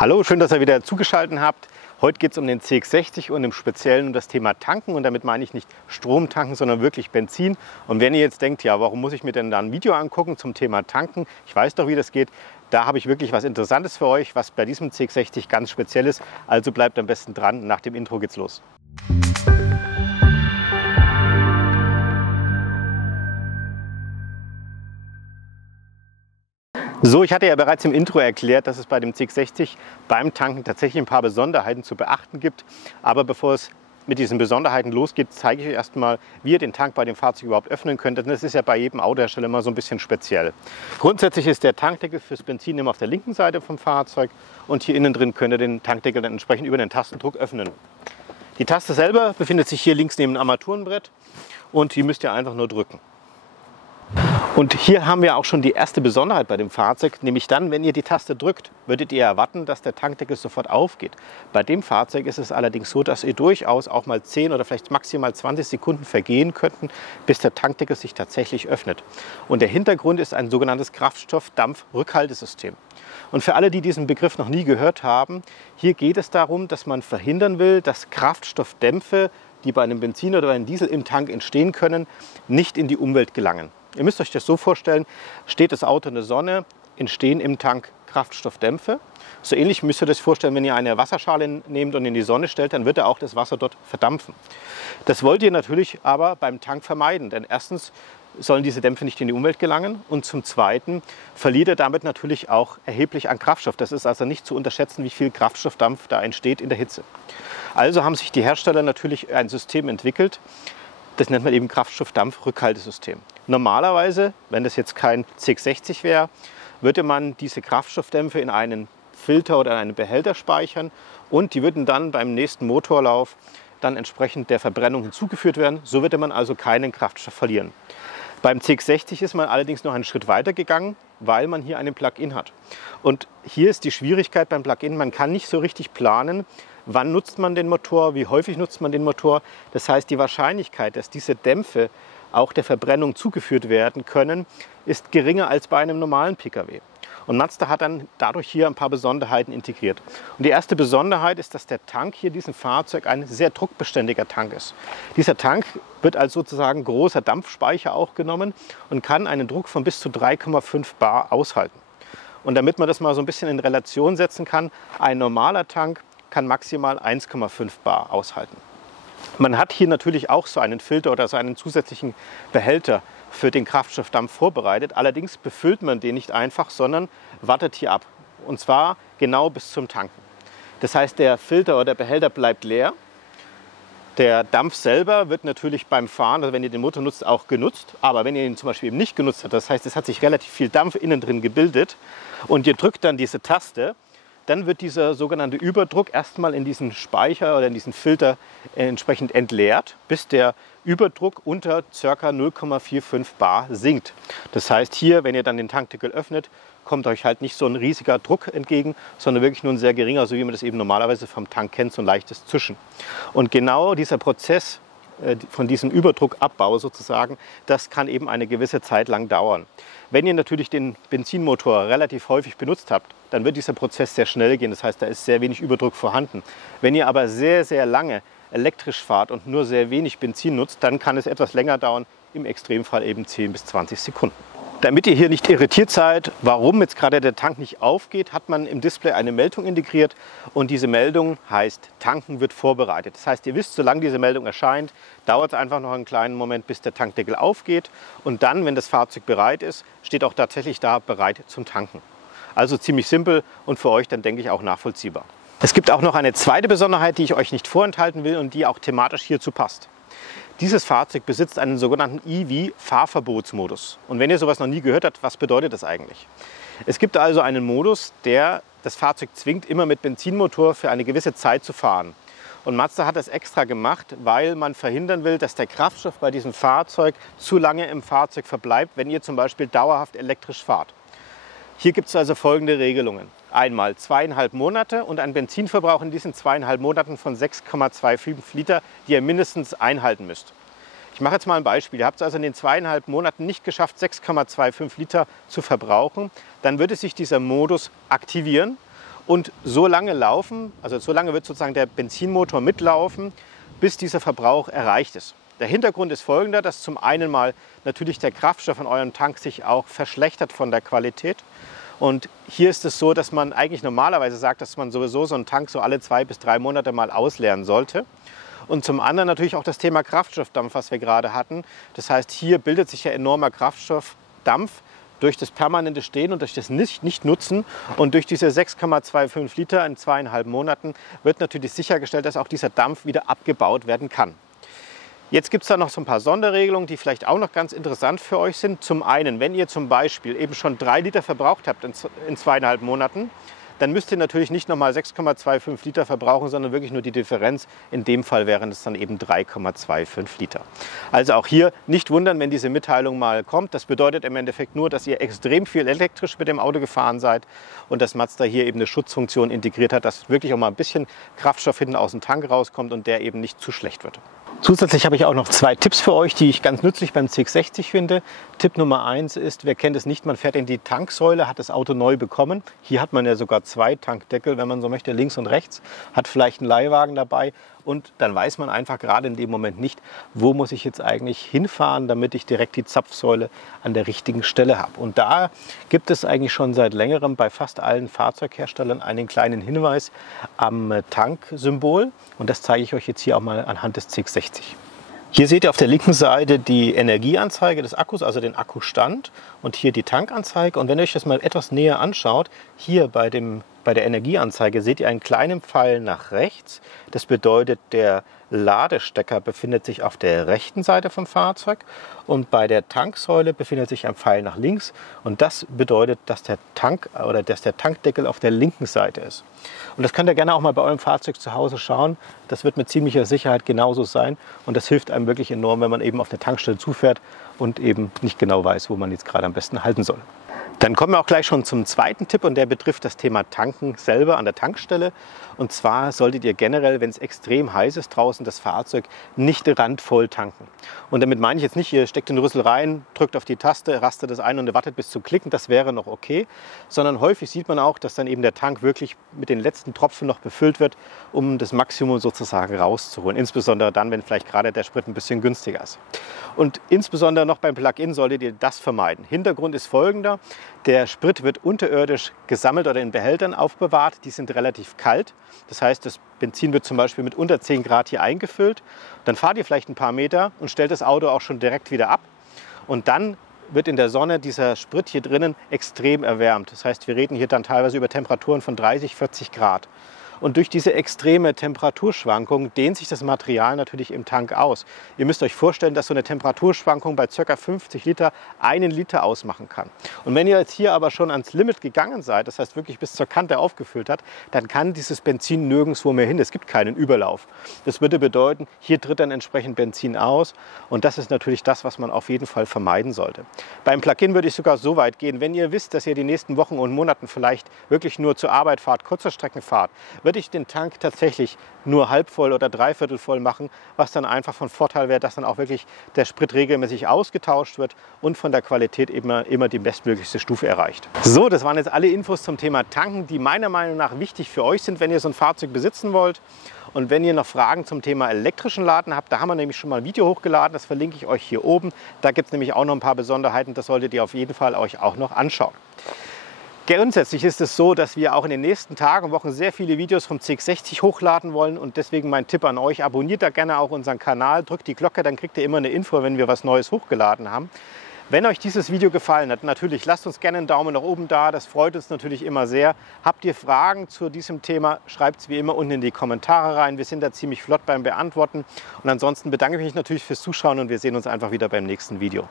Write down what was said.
Hallo, schön, dass ihr wieder zugeschaltet habt. Heute geht es um den CX-60 und im Speziellen um das Thema Tanken. Und damit meine ich nicht Strom tanken, sondern wirklich Benzin. Und wenn ihr jetzt denkt, ja, warum muss ich mir denn da ein Video angucken zum Thema Tanken? Ich weiß doch, wie das geht. Da habe ich wirklich was Interessantes für euch, was bei diesem CX-60 ganz speziell ist. Also bleibt am besten dran. Nach dem Intro geht's los. So, ich hatte ja bereits im Intro erklärt, dass es bei dem CX-60 beim Tanken tatsächlich ein paar Besonderheiten zu beachten gibt. Aber bevor es mit diesen Besonderheiten losgeht, zeige ich euch erstmal, wie ihr den Tank bei dem Fahrzeug überhaupt öffnen könnt. Denn das ist ja bei jedem Autohersteller immer so ein bisschen speziell. Grundsätzlich ist der Tankdeckel fürs Benzin immer auf der linken Seite vom Fahrzeug und hier innen drin könnt ihr den Tankdeckel dann entsprechend über den Tastendruck öffnen. Die Taste selber befindet sich hier links neben dem Armaturenbrett und die müsst ihr einfach nur drücken. Und hier haben wir auch schon die erste Besonderheit bei dem Fahrzeug, nämlich dann, wenn ihr die Taste drückt, würdet ihr erwarten, dass der Tankdeckel sofort aufgeht. Bei dem Fahrzeug ist es allerdings so, dass ihr durchaus auch mal 10 oder vielleicht maximal 20 Sekunden vergehen könnten, bis der Tankdeckel sich tatsächlich öffnet. Und der Hintergrund ist ein sogenanntes Kraftstoffdampfrückhaltesystem. Und für alle, die diesen Begriff noch nie gehört haben, hier geht es darum, dass man verhindern will, dass Kraftstoffdämpfe, die bei einem Benzin oder einem Diesel im Tank entstehen können, nicht in die Umwelt gelangen. Ihr müsst euch das so vorstellen, steht das Auto in der Sonne, entstehen im Tank Kraftstoffdämpfe. So ähnlich müsst ihr das vorstellen, wenn ihr eine Wasserschale nehmt und in die Sonne stellt, dann wird auch das Wasser dort verdampfen. Das wollt ihr natürlich aber beim Tank vermeiden, denn erstens sollen diese Dämpfe nicht in die Umwelt gelangen und zum Zweiten verliert ihr damit natürlich auch erheblich an Kraftstoff. Das ist also nicht zu unterschätzen, wie viel Kraftstoffdampf da entsteht in der Hitze. Also haben sich die Hersteller natürlich ein System entwickelt, das nennt man eben Kraftstoffdampfrückhaltesystem. Normalerweise, wenn das jetzt kein CX-60 wäre, würde man diese Kraftstoffdämpfe in einen Filter oder einen Behälter speichern und die würden dann beim nächsten Motorlauf dann entsprechend der Verbrennung hinzugeführt werden. So würde man also keinen Kraftstoff verlieren. Beim CX-60 ist man allerdings noch einen Schritt weiter gegangen, weil man hier einen Plug-in hat. Und hier ist die Schwierigkeit beim Plug-in, man kann nicht so richtig planen, wann nutzt man den Motor, wie häufig nutzt man den Motor. Das heißt, die Wahrscheinlichkeit, dass diese Dämpfe auch der Verbrennung zugeführt werden können, ist geringer als bei einem normalen Pkw. Und Mazda hat dann dadurch hier ein paar Besonderheiten integriert. Und die erste Besonderheit ist, dass der Tank hier diesem Fahrzeug ein sehr druckbeständiger Tank ist. Dieser Tank wird als sozusagen großer Dampfspeicher auch genommen und kann einen Druck von bis zu 3,5 bar aushalten. Und damit man das mal so ein bisschen in Relation setzen kann, ein normaler Tank kann maximal 1,5 bar aushalten. Man hat hier natürlich auch so einen Filter oder so einen zusätzlichen Behälter für den Kraftstoffdampf vorbereitet. Allerdings befüllt man den nicht einfach, sondern wartet hier ab. Und zwar genau bis zum Tanken. Das heißt, der Filter oder der Behälter bleibt leer. Der Dampf selber wird natürlich beim Fahren, also wenn ihr den Motor nutzt, auch genutzt. Aber wenn ihr ihn zum Beispiel eben nicht genutzt habt, das heißt, es hat sich relativ viel Dampf innen drin gebildet und ihr drückt dann diese Taste, dann wird dieser sogenannte Überdruck erstmal in diesen Speicher oder in diesen Filter entsprechend entleert, bis der Überdruck unter ca. 0,45 bar sinkt. Das heißt hier, wenn ihr dann den Tankdeckel öffnet, kommt euch halt nicht so ein riesiger Druck entgegen, sondern wirklich nur ein sehr geringer, so wie man das eben normalerweise vom Tank kennt, so ein leichtes Zischen. Und genau dieser Prozess von diesem Überdruckabbau sozusagen, das kann eben eine gewisse Zeit lang dauern. Wenn ihr natürlich den Benzinmotor relativ häufig benutzt habt, dann wird dieser Prozess sehr schnell gehen. Das heißt, da ist sehr wenig Überdruck vorhanden. Wenn ihr aber sehr, sehr lange elektrisch fahrt und nur sehr wenig Benzin nutzt, dann kann es etwas länger dauern, im Extremfall eben 10 bis 20 Sekunden. Damit ihr hier nicht irritiert seid, warum jetzt gerade der Tank nicht aufgeht, hat man im Display eine Meldung integriert und diese Meldung heißt, Tanken wird vorbereitet. Das heißt, ihr wisst, solange diese Meldung erscheint, dauert es einfach noch einen kleinen Moment, bis der Tankdeckel aufgeht und dann, wenn das Fahrzeug bereit ist, steht auch tatsächlich da, bereit zum Tanken. Also ziemlich simpel und für euch dann, denke ich, auch nachvollziehbar. Es gibt auch noch eine zweite Besonderheit, die ich euch nicht vorenthalten will und die auch thematisch hierzu passt. Dieses Fahrzeug besitzt einen sogenannten EV-Fahrverbotsmodus. Und wenn ihr sowas noch nie gehört habt, was bedeutet das eigentlich? Es gibt also einen Modus, der das Fahrzeug zwingt, immer mit Benzinmotor für eine gewisse Zeit zu fahren. Und Mazda hat das extra gemacht, weil man verhindern will, dass der Kraftstoff bei diesem Fahrzeug zu lange im Fahrzeug verbleibt, wenn ihr zum Beispiel dauerhaft elektrisch fahrt. Hier gibt es also folgende Regelungen. Einmal 2,5 Monate und ein Benzinverbrauch in diesen 2,5 Monaten von 6,25 Liter, die ihr mindestens einhalten müsst. Ich mache jetzt mal ein Beispiel. Ihr habt es also in den 2,5 Monaten nicht geschafft, 6,25 Liter zu verbrauchen. Dann würde sich dieser Modus aktivieren und so lange laufen, also so lange wird sozusagen der Benzinmotor mitlaufen, bis dieser Verbrauch erreicht ist. Der Hintergrund ist folgender, dass zum einen mal natürlich der Kraftstoff in eurem Tank sich auch verschlechtert von der Qualität. Und hier ist es so, dass man eigentlich normalerweise sagt, dass man sowieso so einen Tank so alle 2 bis 3 Monate mal ausleeren sollte. Und zum anderen natürlich auch das Thema Kraftstoffdampf, was wir gerade hatten. Das heißt, hier bildet sich ja enormer Kraftstoffdampf durch das permanente Stehen und durch das Nicht-Nutzen. Und durch diese 6,25 Liter in 2,5 Monaten wird natürlich sichergestellt, dass auch dieser Dampf wieder abgebaut werden kann. Jetzt gibt es da noch so ein paar Sonderregelungen, die vielleicht auch noch ganz interessant für euch sind. Zum einen, wenn ihr zum Beispiel eben schon 3 Liter verbraucht habt in 2,5 Monaten, dann müsst ihr natürlich nicht nochmal 6,25 Liter verbrauchen, sondern wirklich nur die Differenz. In dem Fall wären es dann eben 3,25 Liter. Also auch hier nicht wundern, wenn diese Mitteilung mal kommt. Das bedeutet im Endeffekt nur, dass ihr extrem viel elektrisch mit dem Auto gefahren seid und dass Mazda hier eben eine Schutzfunktion integriert hat, dass wirklich auch mal ein bisschen Kraftstoff hinten aus dem Tank rauskommt und der eben nicht zu schlecht wird. Zusätzlich habe ich auch noch 2 Tipps für euch, die ich ganz nützlich beim CX-60 finde. Tipp Nummer 1 ist, wer kennt es nicht, man fährt in die Tanksäule, hat das Auto neu bekommen. Hier hat man ja sogar 2 Tankdeckel, wenn man so möchte, links und rechts, hat vielleicht einen Leihwagen dabei und dann weiß man einfach gerade in dem Moment nicht, wo muss ich jetzt eigentlich hinfahren, damit ich direkt die Zapfsäule an der richtigen Stelle habe. Und da gibt es eigentlich schon seit längerem bei fast allen Fahrzeugherstellern einen kleinen Hinweis am Tanksymbol und das zeige ich euch jetzt hier auch mal anhand des CX-60. Hier seht ihr auf der linken Seite die Energieanzeige des Akkus, also den Akkustand und hier die Tankanzeige. Und wenn ihr euch das mal etwas näher anschaut, hier bei der Energieanzeige seht ihr einen kleinen Pfeil nach rechts. Das bedeutet, der Ladestecker befindet sich auf der rechten Seite vom Fahrzeug und bei der Tanksäule befindet sich ein Pfeil nach links und das bedeutet, dass der Tankdeckel auf der linken Seite ist. Und das könnt ihr gerne auch mal bei eurem Fahrzeug zu Hause schauen. Das wird mit ziemlicher Sicherheit genauso sein und das hilft einem wirklich enorm, wenn man eben auf eine Tankstelle zufährt und eben nicht genau weiß, wo man jetzt gerade am besten halten soll. Dann kommen wir auch gleich schon zum zweiten Tipp und der betrifft das Thema Tanken selber an der Tankstelle. Und zwar solltet ihr generell, wenn es extrem heiß ist draußen, das Fahrzeug nicht randvoll tanken. Und damit meine ich jetzt nicht, ihr steckt den Rüssel rein, drückt auf die Taste, rastet das ein und wartet bis zum Klicken, das wäre noch okay. Sondern häufig sieht man auch, dass dann eben der Tank wirklich mit den letzten Tropfen noch befüllt wird, um das Maximum sozusagen rauszuholen. Insbesondere dann, wenn vielleicht gerade der Sprit ein bisschen günstiger ist. Und insbesondere noch beim Plug-in solltet ihr das vermeiden. Hintergrund ist folgender. Der Sprit wird unterirdisch gesammelt oder in Behältern aufbewahrt. Die sind relativ kalt. Das heißt, das Benzin wird zum Beispiel mit unter 10 Grad hier eingefüllt. Dann fahrt ihr vielleicht ein paar Meter und stellt das Auto auch schon direkt wieder ab. Und dann wird in der Sonne dieser Sprit hier drinnen extrem erwärmt. Das heißt, wir reden hier dann teilweise über Temperaturen von 30, 40 Grad. Und durch diese extreme Temperaturschwankung dehnt sich das Material natürlich im Tank aus. Ihr müsst euch vorstellen, dass so eine Temperaturschwankung bei ca. 50 Liter 1 Liter ausmachen kann. Und wenn ihr jetzt hier aber schon ans Limit gegangen seid, das heißt wirklich bis zur Kante aufgefüllt hat, dann kann dieses Benzin nirgendwo mehr hin. Es gibt keinen Überlauf. Das würde bedeuten, hier tritt dann entsprechend Benzin aus und das ist natürlich das, was man auf jeden Fall vermeiden sollte. Beim Plug-in würde ich sogar so weit gehen, wenn ihr wisst, dass ihr die nächsten Wochen und Monaten vielleicht wirklich nur zur Arbeit fahrt, kurze Strecken fahrt, würde ich den Tank tatsächlich nur halb voll oder dreiviertel voll machen, was dann einfach von Vorteil wäre, dass dann auch wirklich der Sprit regelmäßig ausgetauscht wird und von der Qualität immer die bestmöglichste Stufe erreicht. So, das waren jetzt alle Infos zum Thema Tanken, die meiner Meinung nach wichtig für euch sind, wenn ihr so ein Fahrzeug besitzen wollt. Und wenn ihr noch Fragen zum Thema elektrischen Laden habt, da haben wir nämlich schon mal ein Video hochgeladen, das verlinke ich euch hier oben. Da gibt es nämlich auch noch ein paar Besonderheiten, das solltet ihr auf jeden Fall euch auch noch anschauen. Grundsätzlich ist es so, dass wir auch in den nächsten Tagen und Wochen sehr viele Videos vom CX-60 hochladen wollen und deswegen mein Tipp an euch, abonniert da gerne auch unseren Kanal, drückt die Glocke, dann kriegt ihr immer eine Info, wenn wir was Neues hochgeladen haben. Wenn euch dieses Video gefallen hat, natürlich lasst uns gerne einen Daumen nach oben da, das freut uns natürlich immer sehr. Habt ihr Fragen zu diesem Thema, schreibt es wie immer unten in die Kommentare rein, wir sind da ziemlich flott beim Beantworten und ansonsten bedanke ich mich natürlich fürs Zuschauen und wir sehen uns einfach wieder beim nächsten Video.